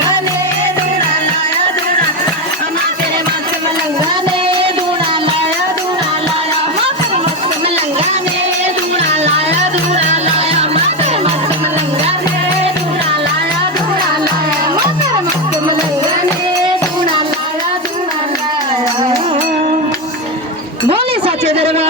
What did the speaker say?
मलंगा ने दूना लाया माँ तेरे मस्त मलंगा ने दूना लाया माँ तेरे मस्त मलंगा ने दूना लाया माँ तेरे मस्त मलंगा ने दूना लाया माँ तेरे मस्त मलंगा ने दूना लाया बोले सच्चे दरबार